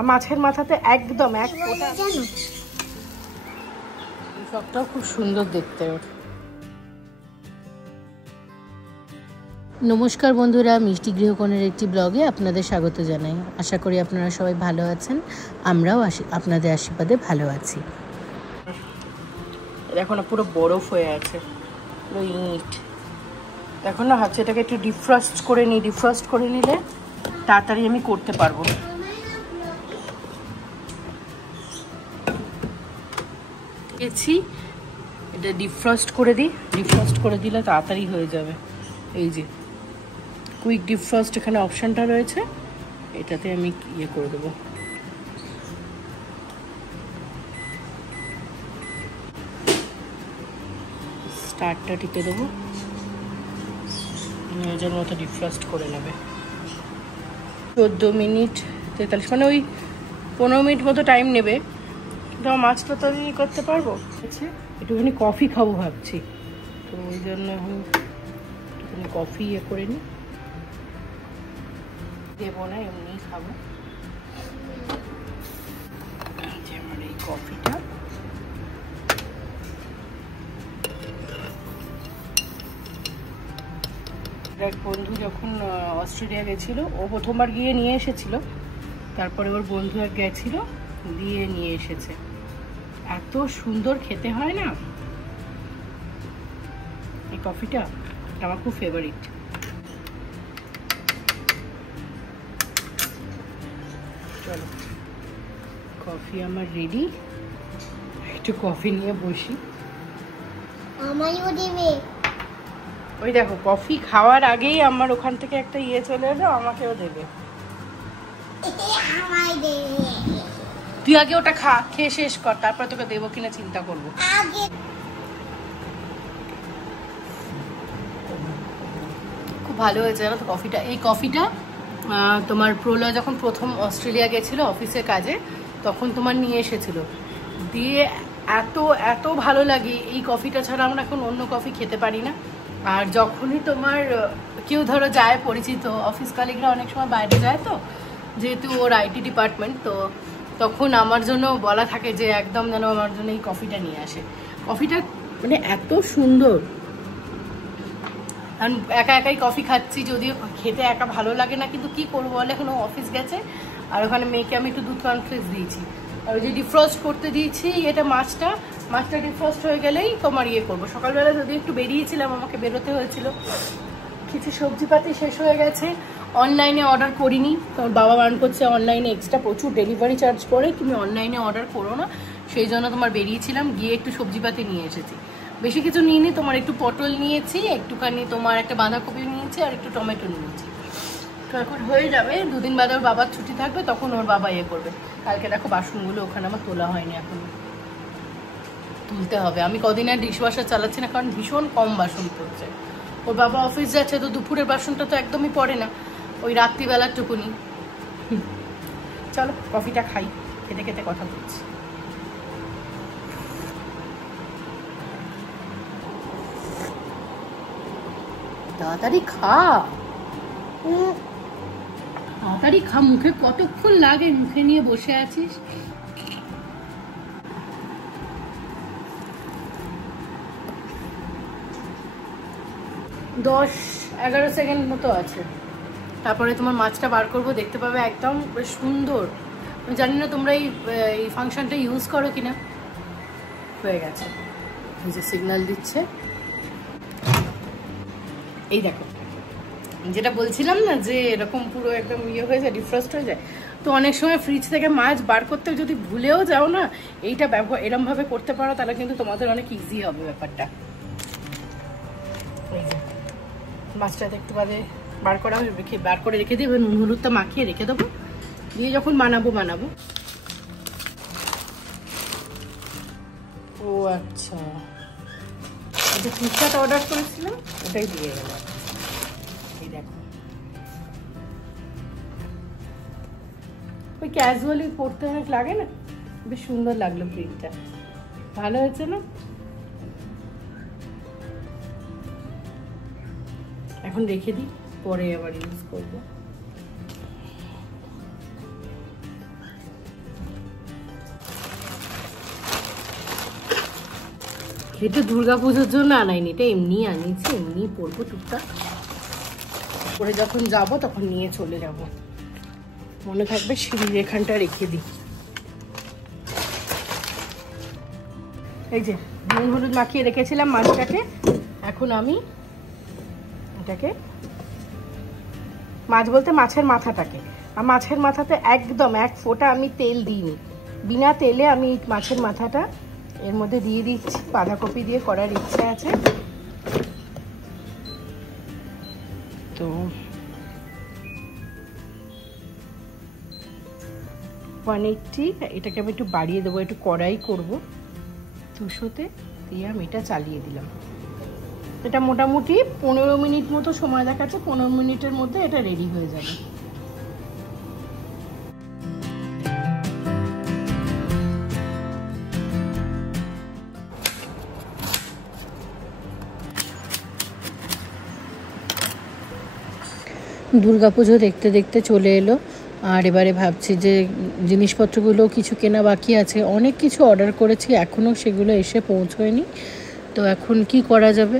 আর মাছের মাথাতে একদম এক ফোঁটা জানো, সবটাও খুব সুন্দর দেখতে। ওর নমস্কার বন্ধুরা, মিষ্টি গৃহকোণের একটি ব্লগে আপনাদের স্বাগত জানাই। আশা করি আপনারা সবাই ভালো আছেন, আমরাও আপনাদের আশীর্বাদে ভালো আছি। দেখো না, পুরো বরফ হয়ে আছে, পুরো ইট। দেখো না, হচ্ছে এটাকে একটু ডিফ্রস্ট করে নিই। ডিফ্রস্ট করে নিলে তাড়াতাড়ি আমি করতে পারবো। গেছি, এটা ডিফ্রস্ট করে দিই। ডিফ্রস্ট করে দিলে তাড়াতাড়ি হয়ে যাবে। এই যে কুইক ডিফ্রস্ট এখানে অপশানটা রয়েছে, এটাতে আমি ইয়ে করে দেবো। স্টার্টটা টিপে দেবো, নিজের মতো ডিফ্রস্ট করে নেবে। 14 মিনিট 43, মানে ওই 15 মিনিট মতো টাইম নেবে, কিন্তু আমার মাছটা তো আমি করতে পারবো। আচ্ছা, একটুখানি কফি খাবো ভাবছি, তো ওই জন্য এখন একটুখানি কফি ইয়ে করে নিই। দেবো না, এমনি খাবো। আমার এই কফিটা এক বন্ধু যখন অস্ট্রেলিয়া গেছিল, ও প্রথমবার গিয়ে নিয়ে এসেছিল, তারপরে ওর বন্ধু এক গেছিল, দিয়ে নিয়ে এসেছে। এত সুন্দর খেতে হয় না এই কফিটা, আমার খুব ফেভারিট। চলো, কফি আমার রেডি। একটু কফি নিয়ে বসি। ওই দেখো, কফি খাওয়ার আগেই আমার ওখান থেকে একটা ইয়ে চলে এলো, আমাকেও দেবে। তুই আগে ওটা খা, খেয়ে শেষ কর, তারপর তোকে দেবো কিনা চিন্তা করবো। খুব ভালো হয়েছে জানো তো কফিটা। এই কফিটা তোমার প্রলয় যখন প্রথম অস্ট্রেলিয়া গেছিল অফিসের কাজে, তখন তোমার নিয়ে এসেছিল, দিয়ে এত এত ভালো লাগে। এই কফিটা ছাড়া আমরা এখন অন্য কফি খেতে পারি না। আর যখনই তোমার কেউ ধরো যায়, পরিচিত অফিস কালিগরা অনেক সময় বাইরে যায়, তো যেহেতু ওর আইটি ডিপার্টমেন্ট, তো তখন আমার জন্য বলা থাকে যে একদম যেন আমার জন্য এই কফিটা নিয়ে আসে। কফিটা মানে এত সুন্দর। কারণ একা একাই কফি খাচ্ছি, যদিও খেতে একা ভালো লাগে না, কিন্তু কি করবো বলে, এখন অফিস গেছে। আর ওখানে মেয়েকে আমি একটু দুধ কনফ্লেক্স দিয়েছি, আর ওই যে ডিফ্রস্ট করতে দিয়েছি এটা মাছটা ডিফ্রস্ট হয়ে গেলেই তোমার ইয়ে করবো। সকালবেলা যদি একটু বেরিয়েছিলাম, আমাকে বেরোতে হয়েছিল, কিছু সবজিপাতি শেষ হয়ে গেছে। অনলাইনে অর্ডার করিনি, তোমার বাবা বারণ করছে অনলাইনে এক্সট্রা প্রচুর ডেলিভারি চার্জ পড়ে, তুমি অনলাইনে অর্ডার করো না। সেই জন্য তোমার বেরিয়েছিলাম, গিয়ে একটু সবজিপাতি নিয়ে এসেছি। বেশি কিছু নিইনি, তোমার একটু পটল নিয়েছি, একটুখানি তোমার একটা বাঁধাকপি নিয়েছি, আর একটু টমেটো নিয়েছি। তো এখন হয়ে যাবে। 2 দিন বাদে ওর বাবার ছুটি থাকবে, তখন ওর বাবা ইয়ে করবে। কালকে দেখো বাসনগুলো ওখানে আমার তোলা হয়নি, এখন তুলতে হবে। আমি কদিন আর ডিশওয়াশার চালাচ্ছি না, কারণ ভীষণ কম বাসন পড়ছে। ওর বাবা অফিস যাচ্ছে, তো দুপুরের বাসনটা তো একদমই পড়ে না, ওই রাত্রিবেলার টুকুনি। চলো কফিটা খাই, খেতে খেতে কথা বলছি। তাড়াতাড়ি খা, তাড়াতাড়ি খা। মুখে কতক্ষণ লাগে, মুখে নিয়ে বসে আছিস। দশ 11 সেকেন্ড মতো আছে, তারপরে তোমার মাছটা বার করবো, দেখতে পাবে একদম সুন্দর। আমি জানি না তোমরা এই ফাংশনটা ইউজ করো কিনা। হয়ে গেছে, যে সিগন্যাল দিচ্ছে। এই দেখো, যেটা বলছিলাম না যে এরকম পুরো একদম ইয়ে হয়ে যায়, ডিফ্রস্ট হয়ে যায়। তো অনেক সময় ফ্রিজ থেকে মাছ বার করতে যদি ভুলেও যাও না, এইটা এরম ভাবে করতে পারো, তাহলে কিন্তু তোমাদের অনেক ইজি হবে ব্যাপারটা। এই যে মাছটা একটু বাদে বার করা হবে, বার করে রেখে দিই, নুন হলুদটা মাখিয়ে রেখে দেবো, দিয়ে যখন বানাবো। ও আচ্ছা, যে পিৎজাটা অর্ডার করেছিলাম ওটাই দিয়ে গেল। এই দেখো, ওই ক্যাজুয়ালি পড়তে অনেক লাগে না, বেশ সুন্দর লাগলো প্রিন্টটা, ভালো হয়েছে না? এখন রেখে দিই, পরে আবার ইউজ করবো। এটা দুর্গাপুজোর জন্য আনাইনি, এটা এমনি আনিয়েছি, এমনি পরবো টুকটাক পরে যখন যাব তখন নিয়ে চলে যাব। মনে থাকবে সিঁড়ির এখানটা রেখে দিই। এই যে নুন হলুদ মাখিয়ে রেখেছিলাম মাছটাকে, এখন আমি এটাকে, মাছ বলতে মাছের মাথাটাকে, আর মাছের মাথাতে একদম এক ফোঁটা আমি তেল দিইনি, বিনা তেলে আমি মাছের মাথাটা এর মধ্যে দিয়ে দিচ্ছি। বাঁধাকপি দিয়ে করার ইচ্ছা আছে তো 180, এটাকে আমি একটু বাড়িয়ে দেবো, একটু কড়াই করবো 200-তে দিয়ে আমি এটা চালিয়ে দিলাম। এটা মোটামুটি 15 মিনিট মতো সময় দেখাচ্ছে, 15 মিনিটের মধ্যে এটা রেডি হয়ে যাবে। দুর্গাপুজো দেখতে দেখতে চলে এলো, আর এবারে ভাবছি যে জিনিসপত্রগুলো কিছু কেনা বাকি আছে, অনেক কিছু অর্ডার করেছি এখনও সেগুলো এসে পৌঁছয়নি, তো এখন কি করা যাবে।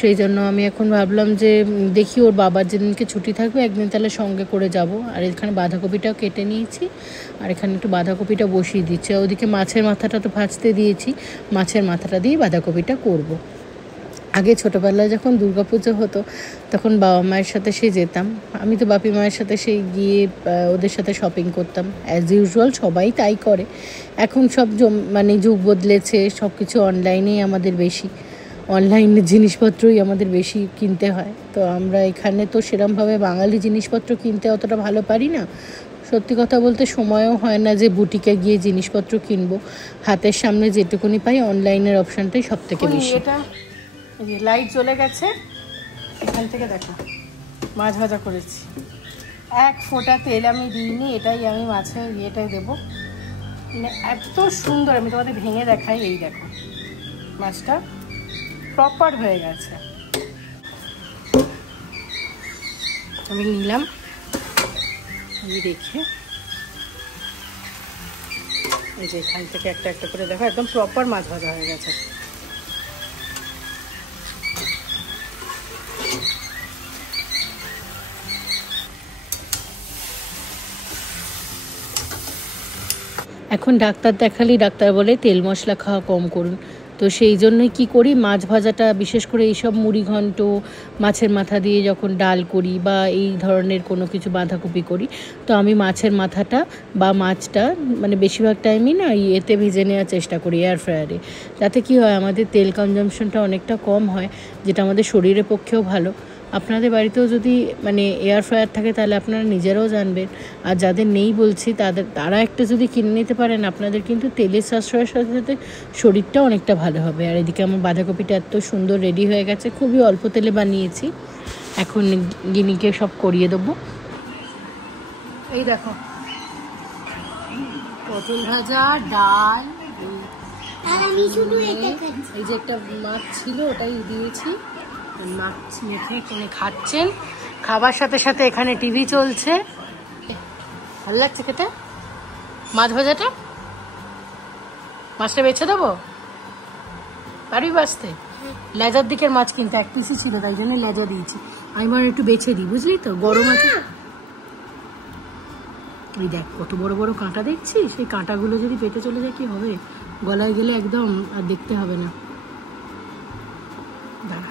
সেই জন্য আমি এখন ভাবলাম যে দেখি ওর বাবার যেদিনকে ছুটি থাকবে একদিন তাহলে সঙ্গে করে যাব। আর এখানে বাঁধাকপিটাও কেটে নিয়েছি, আর এখানে একটু বাঁধাকপিটা বসিয়ে দিচ্ছি। ওদিকে মাছের মাথাটা তো ভাজতে দিয়েছি, মাছের মাথাটা দিয়ে বাঁধাকপিটা করব। আগে ছোটোবেলায় যখন দুর্গাপুজো হতো তখন বাবা মায়ের সাথে সে যেতাম, আমি তো বাপি মায়ের সাথে সেই গিয়ে ওদের সাথে শপিং করতাম, অ্যাজ ইউজুয়াল সবাই তাই করে। এখন সব মানে যুগ বদলেছে, সব কিছু অনলাইনেই আমাদের বেশি, অনলাইনের জিনিসপত্রই আমাদের বেশি কিনতে হয়। তো আমরা এখানে তো সেরমভাবে বাঙালি জিনিসপত্র কিনতে অতটা ভালো পারি না, সত্যি কথা বলতে সময়ও হয় না যে বুটিকে গিয়ে জিনিসপত্র কিনবো। হাতের সামনে যেটুকুনি পাই অনলাইনের অপশানটাই সব থেকে বেশি। লাইট জ্বলে গেছে, এখান থেকে দেখো মাছ ভাজা করেছি, এক ফোঁটা তেল আমি দিইনি, এটাই আমি মাছের ইয়েটাই দেবো, মানে এত সুন্দর। আমি তোমাদের ভেঙে দেখাই, এই দেখো মাছটা প্রপার হয়ে গেছে। আমি নিলাম, আমি দেখে এই যে এখান থেকে একটা একটা করে দেখো একদম প্রপার মাছ ভাজা হয়ে গেছে। এখন ডাক্তার দেখালেই ডাক্তার বলে তেল মশলা খাওয়া কম করুন, তো সেই জন্যই কী করি, মাছ ভাজাটা বিশেষ করে এইসব মুড়ি ঘন্ট, মাছের মাথা দিয়ে যখন ডাল করি বা এই ধরনের কোনো কিছু বাঁধাকপি করি, তো আমি মাছের মাথাটা বা মাছটা মানে বেশিরভাগ টাইমই না এতে ভেজে নেওয়ার চেষ্টা করি এয়ার ফ্রায়ারে। তাতে কী হয়, আমাদের তেল কনজামশনটা অনেকটা কম হয়, যেটা আমাদের শরীরের পক্ষেও ভালো। আপনাদের বাড়িতেও যদি মানে এয়ার ফ্রায়ার থাকে তাহলে আপনারা নিজেরাও জানবেন, আর যাদের নেই বলছি তারা একটা যদি কিনে নিতে পারেন, আপনাদের কিন্তু তেলের সাশ্রয়ের সাথে সাথে শরীরটাও অনেকটা ভালো হবে। আর এদিকে আমার বাঁধাকপিটা এত সুন্দর রেডি হয়ে গেছে, খুবই অল্প তেলে বানিয়েছি। এখন গিনিকে সব করিয়ে দেবো। এই দেখো পটল ভাজা, ডাল, এই যে একটা মাছ ছিল ওটাই দিয়েছি, মাছ মেখে এখানে খাচ্ছেন। খাবার সাথে সাথে এখানে টিভি চলছে, ভালো লাগছে খেতে। মাছ ভাজাটা, মাছটা বেছে দেবো, পারবি বাঁচতে? লেজার দিকের মাছ কিন্তু এক পিসই ছিল, তাই জন্য লেজা দিয়েছি। আমি বরং একটু বেছে দিই, বুঝলি তো, গরম আছে। এই দেখ কত বড় বড় কাঁটা দেখছি, সেই কাঁটাগুলো যদি পেটে চলে যায় কি হবে, গলায় গেলে একদম আর দেখতে হবে না। দাঁড়া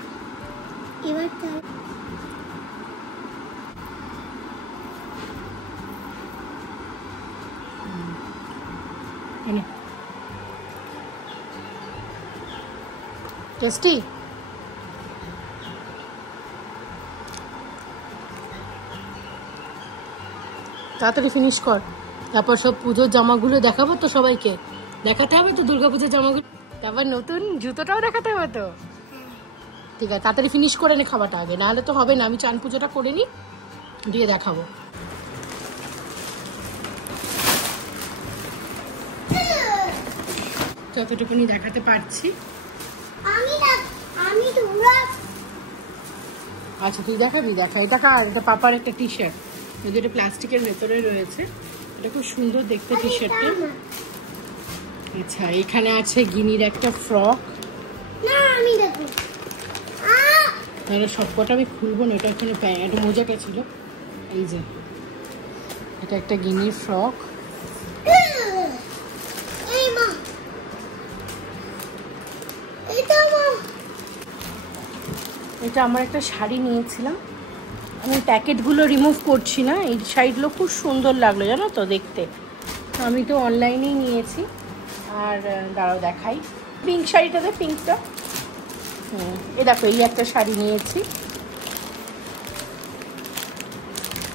টেস্টি। তাড়াতাড়ি ফিনিশ কর, তারপর সব পুজোর জামাগুলো দেখাবো তো, সবাইকে দেখাতে হবে তো দুর্গাপুজোর জামাগুলো, তারপর নতুন জুতোটাও দেখাতে হবে তো। ঠিক আছে, তাড়াতাড়ি ফিনিশ করে নে খাবারটা আগে, নাহলে তো হবে না। আমি চান পুজোটা করে নিই, দিয়ে দেখাবো। যতটুকুনি দেখাতে পারছি। আচ্ছা তুই দেখাবি, দেখা। এটা কার? এটা পাপার একটা টি শার্ট, যেটা প্লাস্টিকের ভেতরে রয়েছে, এটা খুব সুন্দর দেখতে টি শার্টটা। আচ্ছা এখানে আছে গিনির একটা ফ্রক, তাহলে সবকটা আমি খুলবো না, এটা এখানে প্যান্ট মোজাটা ছিল। এই যে এটা একটা গিনির ফ্রক, এটা আমার একটা শাড়ি নিয়েছিলাম, আমি প্যাকেটগুলো রিমুভ করছি না, এই শাড়িগুলো খুব সুন্দর লাগলো জানো তো দেখতে, আমি তো অনলাইনেই নিয়েছি। আর দাঁড়াও দেখাই পিঙ্ক শাড়িটাতে, পিঙ্কটা এ দেখো, এই একটা শাড়ি নিয়েছি,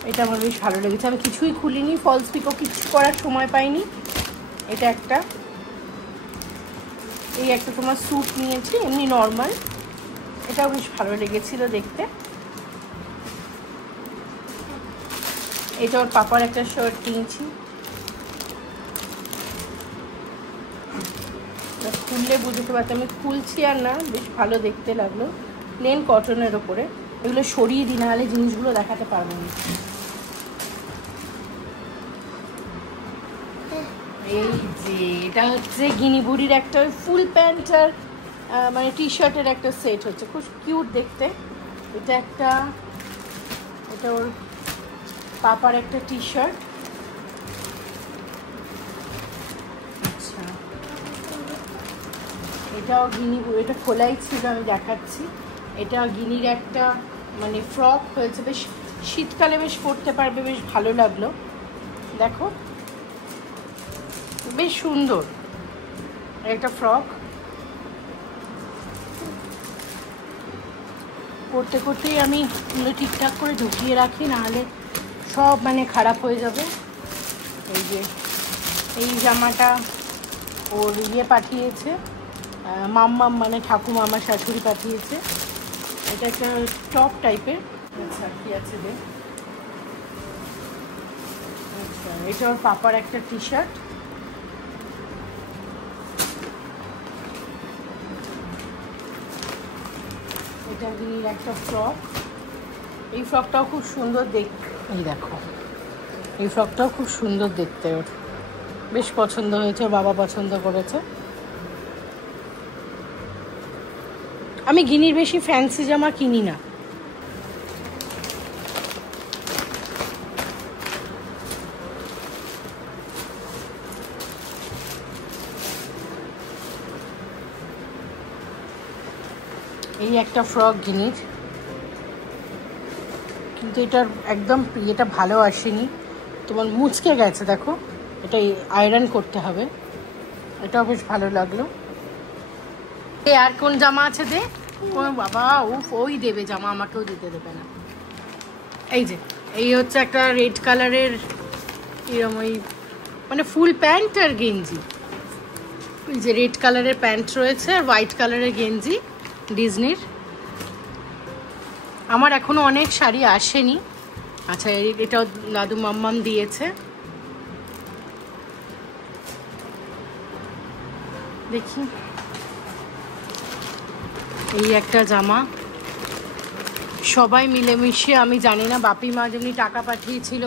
এটা আমার বেশ ভালো লেগেছে, আমি কিছুই খুলিনি, ফলস পিকও কিছু করার সময় পাইনি। এটা একটা, এই একটা তোমার স্যুট নিয়েছি এমনি নর্মাল, এটাও বেশ ভালো লেগেছিল দেখতে। এটা ওর পাপার একটা শার্ট কিনছি, খুললে বুঝতে পারছি, আমি খুলছি আর না, বেশ ভালো দেখতে লাগলো, প্লেন কটনের ওপরে। এগুলো সরিয়ে দিই, নাহলে জিনিসগুলো দেখাতে পারবো না। এই যে এটা হচ্ছে গিনি বুড়ির একটা ফুল প্যান্ট আর মানে টি শার্টের একটা সেট হচ্ছে, খুব কিউট দেখতে। এটা একটা, এটা ওর পাপার একটা টি শার্ট। আচ্ছা, এটাও গিনি, এটা খোলাই ছিল, আমি দেখাচ্ছি। এটা গিনির একটা মানে ফ্রক হয়েছে, বেশ শীতকালে বেশ পরতে পারবে, বেশ ভালো লাগলো দেখো, বেশ সুন্দর একটা ফ্রক। করতে করতেই আমি ঠিকঠাক করে ঢুকিয়ে রাখি, নাহলে সব মানে খারাপ হয়ে যাবে। এই যে এই জামাটা ওর ইয়ে পাঠিয়েছে, মাম্মাম মানে ঠাকুমা, আমার শাশুড়ি পাঠিয়েছে। এটা একটা টপ টাইপের। আচ্ছা, কি আছে রে? আচ্ছা, এটা ওর পাপার একটা টি শার্ট। এটা গিনির একটা ফ্রক, এই ফ্রকটাও খুব সুন্দর দেখতে, এই দেখো এই ফ্রকটাও খুব সুন্দর দেখতে, ওর বেশ পছন্দ হয়েছে, ওর বাবা পছন্দ করেছে। আমি গিনির বেশি ফ্যান্সি জামা কিনি না, এই একটা ফ্রক গিনির, কিন্তু এটার একদম এটা ভালো আসেনি, তোমার মুচকে গেছে দেখো, এটা আয়রন করতে হবে। এটাও বেশ ভালো লাগলো। আর কোন জামা আছে দে, কোন বাবা উফ, ওই দেবে জামা, আমাকেও দিতে দেবে না। এই যে এই হচ্ছে একটা রেড কালারের এরকম ওই মানে ফুল প্যান্ট আর গেঞ্জি, এই যে রেড কালারের প্যান্ট রয়েছে আর হোয়াইট কালারের গেঞ্জি ডিজনির। আমার এখনো অনেক শাড়ি আসেনি। আচ্ছা, এটাও দাদু মাম্মাম দিয়েছে, দেখি। এই একটা জামা, সবাই মিলেমিশে, আমি জানি না, বাপি মা যেমনি টাকা পাঠিয়েছিল,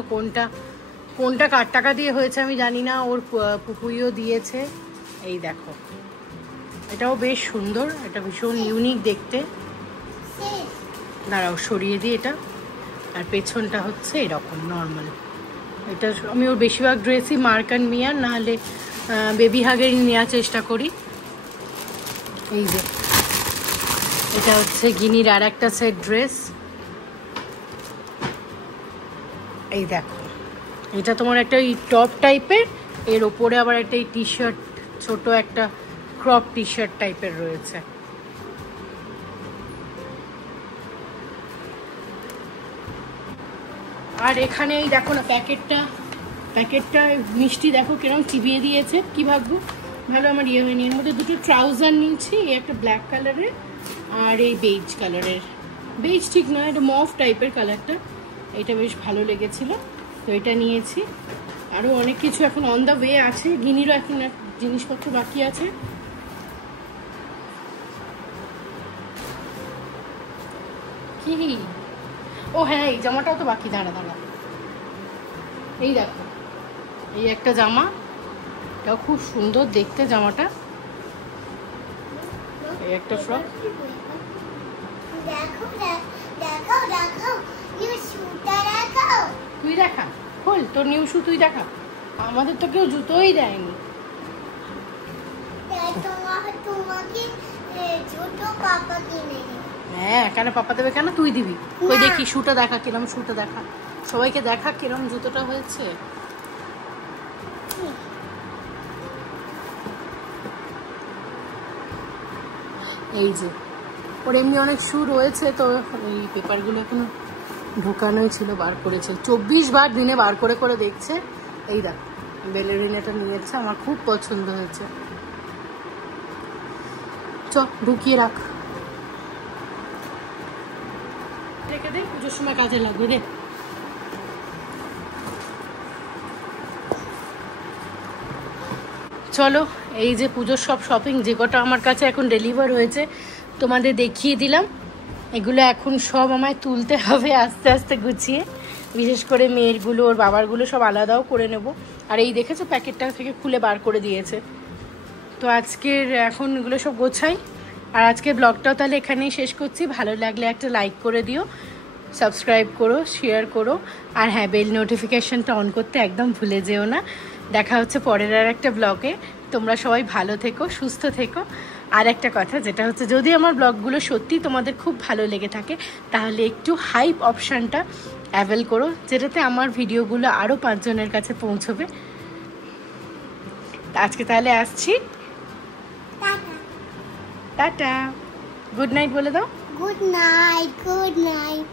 কোনটা কার টাকা দিয়ে হয়েছে আমি জানি না, ওর পুকুইও দিয়েছে। এই দেখো, এটাও বেশ সুন্দর, এটা ভীষণ ইউনিক দেখতে। দাঁড়াও সরিয়ে দিই এটা। আর পেছনটা হচ্ছে এরকম নর্মাল। এটা আমি ওর বেশিরভাগ ড্রেসই মার্ক অ্যান্ড মিয়ার, নাহলে বেবি হাগেরই নেওয়ার চেষ্টা করি। এই যে এটা হচ্ছে গিনির আর একটা সেট ড্রেস, এই দেখো, এটা তোমার একটা এই টপ টাইপের, এর ওপরে আবার একটা এই টি শার্ট, ছোট একটা ক্রপ টি শার্ট টাইপের রয়েছে। আর এখানে এই দেখো না প্যাকেটটা মিষ্টি দেখো কিরকম চিবিয়ে দিয়েছে, কি ভাববো ভালো আমার ইয়ে হয়নি। এর মধ্যে দুটো ট্রাউজার নিয়েছি, একটা ব্ল্যাক কালারের আর এই বেজ কালারের, বেজ ঠিক নয়, এটা মফ টাইপের কালারটা, এটা বেশ ভালো লেগেছিল, তো এটা নিয়েছি। আরও অনেক কিছু এখন অন দ্য ওয়ে আছে, গিনিরও এখন জিনিসপত্র বাকি আছে। কি ও হ্যাঁ, এই জামাটাও তো বাকি, দাঁড়া। এই দেখো, এই একটা জামা, এটাও খুব সুন্দর দেখতে জামাটা, এই একটা ফ্রক। তুই দেখা, খোল তোর নিউ শু, তুই দেখা। আমাদের তো কেউ জুতোই দেয়নি। হ্যাঁ, কেন পাপা দেবে কেন, তুই দিবি। ওই দেখি শুটা দেখা, কিরম শুটা দেখা, সবাইকে দেখা কিরম জুতোটা হয়েছে। এই যে ওর এমনি অনেক শু রয়েছে, তো এই পেপারগুলো এখনো ঢোকানোই ছিল, বার করেছে 24 বার দিনে বার করে করে দেখছে। এই দেখ বেলেরিনাটা নিয়েছে, আমার খুব পছন্দ হয়েছে। চ ঢুকিয়ে রাখ, রেখে দে, পুজোর সময় কাজে লাগবে রে। চলো, এই যে পুজোর সব শপিং যে কটা আমার কাছে এখন ডেলিভার হয়েছে তোমাদের দেখিয়ে দিলাম। এগুলো এখন সব আমায় তুলতে হবে আস্তে আস্তে গুছিয়ে, বিশেষ করে মেয়েরগুলো, ওর বাবারগুলো সব আলাদাও করে নেব। আর এই দেখেছো প্যাকেটটা থেকে খুলে বার করে দিয়েছে। তো আজকের এখন এগুলো সব গোছাই। আর আজকের ব্লগটাও তাহলে এখানেই শেষ করছি। ভালো লাগলে একটা লাইক করে দিও, সাবস্ক্রাইব করো, শেয়ার করো, আর হ্যাঁ, বেল নোটিফিকেশনটা অন করতে একদম ভুলে যেও না। দেখা হচ্ছে পরের আর একটা ব্লগে। তোমরা সবাই ভালো থেকো, সুস্থ থেকো। আর একটা কথা, যেটা হচ্ছে যদি আমার ব্লগগুলো সত্যি তোমাদের খুব ভালো লেগে থাকে তাহলে একটু হাইপ অপশানটা অ্যাভেল করো, যেটাতে আমার ভিডিওগুলো আরও 5 জনের কাছে পৌঁছবে। আজকে তাহলে আসছি, টাটা, গুড নাইট বলে দাও। Good night, good night.